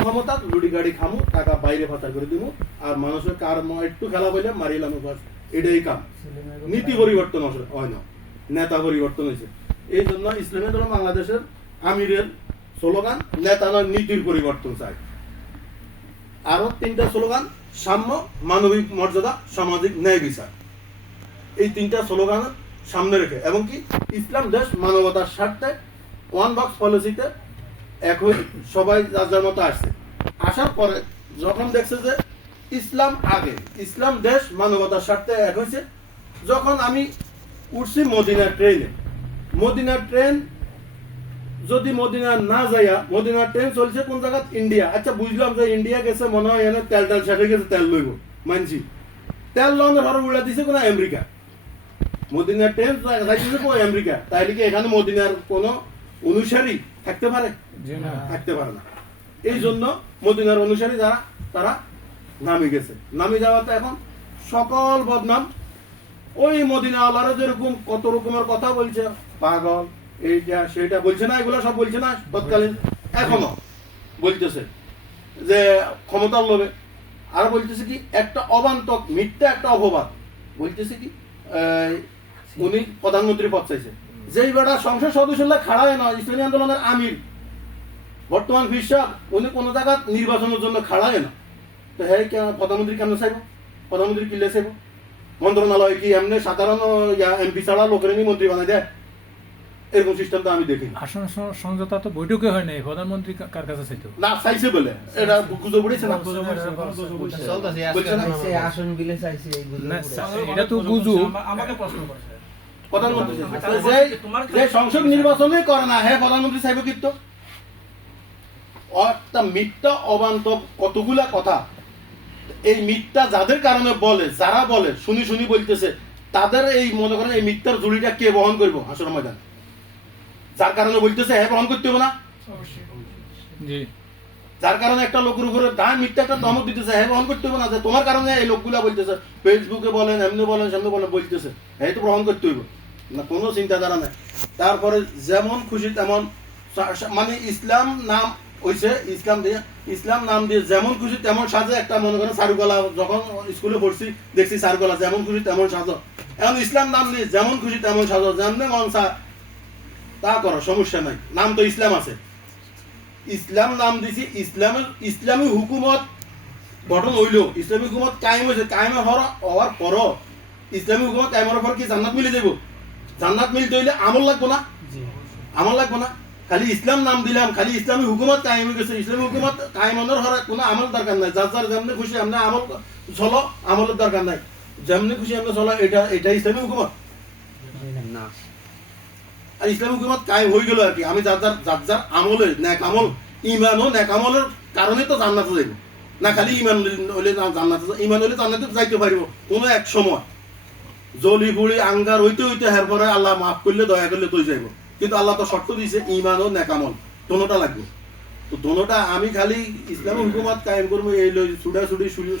ক্ষমতা লুডি গাড়ি খামু, টাকা বাইরে পাচার করে দিব, আর মানুষের কার একটু খেলা বলে মারিলাম, বাস এটাই কাম। নীতি পরিবর্তন হয় না, নেতা পরিবর্তন হয়েছে। এই জন্য ইসলামী ধর্ম বাংলাদেশের আমিরের স্লোগান নেতা নয়, নীতির পরিবর্তন চাই। আরো 3টা স্লোগান: সাম্য, মানবিক মর্যাদা, সামাজিক ন্যায় বিচার। এই 3টা স্লোগান সামনে রেখে, এবং কি ইসলাম দেশ মানবতার স্বার্থে ওয়ান বক্স পলিসিতে এক হয়ে সবাই যার যার মতো আসছে। আসার পরে যখন দেখছে যে ইসলাম আগে, ইসলাম দেশ মানবতার স্বার্থে এক হয়েছে, যখন আমি উঠছি মদিনার ট্রেনে, মদিনার ট্রেন যদি মদিনা না যাইয়া, মদিনার ট্রেন চলছে কোন জায়গা? ইন্ডিয়া। আচ্ছা বুঝলাম যে ইন্ডিয়া গেছে, মনে হয় এনে তেল তেল সেটে গেছে, তেল লইব মানছি। তেল লনের ভাড়া উড়া দিছে কোন আমেরিকা। মদিনার ট্রেন যাইতেছে কোন আমেরিকা। তাইলে কি এখানে মদিনার কোন অনুসারী থাকতে পারে? থাকতে পারে না। এই জন্য মদিনার অনুসারী যারা, তারা নামে গেছে। নামে যাওয়াতে এখন সকল বদনাম ওই মদিনাওয়ালারা যেরকম কত রকমের কথা বলছে, পাগল এইটা সেটা বলছে না, এগুলো সব বলছে না তৎকালীন, এখনো বলতেছে যে ক্ষমতার লোভে। আর বলতেছে কি একটা অবান্তক মিথ্যা একটা অপবাদ, বলতেছে কি উনি প্রধানমন্ত্রী পদ চাইছে। যেই বেড়া সংসদ সদস্য খাড়া হয় না, ইসলামী আন্দোলনের আমির বর্তমান বিশ্বাস, উনি কোন জায়গা নির্বাচনের জন্য খাড়া হয় না, তো হ্যাঁ প্রধানমন্ত্রী কেন চাইব? প্রধানমন্ত্রী কিলে চাইব? মন্ত্রণালয় কি এমনি সাধারণ এমপি ছাড়া লোকের মন্ত্রী বানাই দেয়? এরকম সিস্টেম তো আমি দেখি। আসন সমঝোতা তো বৈঠকে হয় নাই, প্রধানমন্ত্রী কার কাছে চাইতো না, চাইছে বলে এটা গুজব উড়েছে না, আসন বিলে চাইছে, এটা তো গুজব। আমাকে প্রশ্ন করছে প্রধানমন্ত্রী যে সংসদ নির্বাচনে করে না, হ্যাঁ প্রধানমন্ত্রী চাইব কিন্তু একটা মিথ্যা অবান্তর কতগুলা কথা। এই মিথ্যা যাদের কারণে বলে, যারা বলে শুনি শুনি বলতেছে, তাদের এই মনে করেন এই মিথ্যার ঝুড়িটা কে বহন করবো আসলে ময়দান? যার কারণে বলতেছে হ্যাঁ বহন করতে হবে না, যার কারণে একটা লোকের উপরে দায় মিথ্যা একটা ধমক দিতেছে, হ্যাঁ বহন করতে হবে না, যে তোমার কারণে এই লোকগুলা বলতেছে, ফেসবুকে বলেন, এমনি বলেন, সামনে বলেন, বলতেছে হ্যাঁ তো গ্রহণ করতে হইব না, কোনো চিন্তাধারা নেই। তারপরে যেমন খুশি তেমন, মানে ইসলাম নাম হইছে, ইসলাম নাম দিয়ে যেমন খুশি তেমন সাজে। একটা মনে করেন চারুকলা, যখন স্কুলে পড়ছি দেখছি চারুকলা, যেমন খুশি তেমন সাজো। এখন ইসলাম নাম দিয়ে যেমন খুশি তেমন সাজো, যেমন মন চা তা করো, সমস্যা নাই, নাম তো ইসলাম আছে। ইসলাম নাম দিছি, ইসলামী হুকুমত গঠন হইল, ইসলামী হুকুমত কায়েম হয়েছে, কায়েম হওয়ার পর ইসলামী হুকুমত কায়েম হওয়ার পর কি জান্নাত মিলে যাব? জান্নাত মিলতে হইলে আমল লাগবো না? আমল লাগবো না? খালি ইসলাম নাম দিলাম, খালি ইসলামী হুকুমত কায়েম হয়ে গেছে, ইসলামী হুকুমত কায়েম হওয়ার কোনো আমল দরকার নাই। যার যার যেমনি খুশি এমনি আমল চলো, আমলের দরকার নাই, যেমনি খুশি এমনি চলো, এটা ইসলামী হুকুমত না। আর ইসলামী হুকুমত কায়েম হয়ে গেল আর কি। আমি যার যার আমলে ন্যাক আমল, ইমান ও ন্যাক আমলের কারণে তো জান্নাতে যাইব না। খালি ইমান হইলে জান্নাতে, ইমান হইলে জান্নাতে যাইতে পারিব কোনো এক সময়, জলি পুড়ি আঙ্গার হইতে হইতে হের পরে আল্লাহ মাফ করলে, দয়া করলে তুই যাইব। কিন্তু আল্লাহ তো শর্ত দিয়েছে ইমান ও ন্যাক আমল দোনোটা লাগবে। তো দোনোটা আমি খালি ইসলামী হুকুমত কায়েম করবো এই ছুটাছুটি শুরু